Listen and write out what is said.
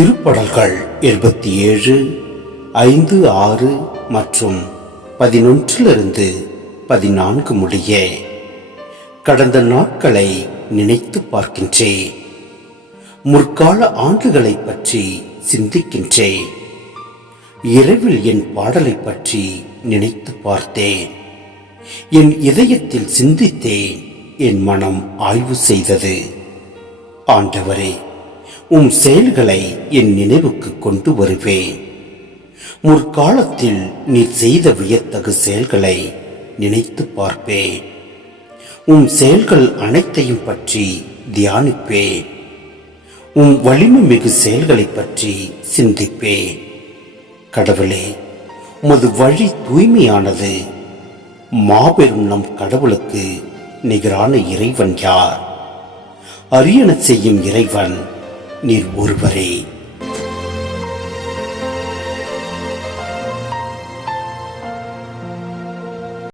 திருப்படல்கள் 77 5, 6 மற்றும் 11 14 முடிய கடந்த நாட்களை நினைத்து பார்க்கின்றேன். முற்கால ஆண்டுகளை பற்றி சிந்திக்கின்றேன். இரவில் என் பாடலை பற்றி நினைத்து பார்த்தேன். என் இதயத்தில் சிந்தித்தேன். என் மனம் ஆய்வு செய்தது. ஆண்டவரே, உம் செயல்களை என் நினைவுக்கு கொண்டு வருவேன். முற்காலத்தில் நீர் செய்த வியத்தகு செயல்களை நினைத்து பார்ப்பேன். உம் செயல்கள் அனைத்தையும் பற்றி தியானிப்பேன். உம் வலிமை மிகு செயல்களை பற்றி சிந்திப்பேன். கடவுளே, உமது வழி தூய்மையானது. மாபெரும் நம் கடவுளுக்கு நிகரான இறைவன் யார்? அரியணை செய்யும் இறைவன் நீர் ஒருவரே.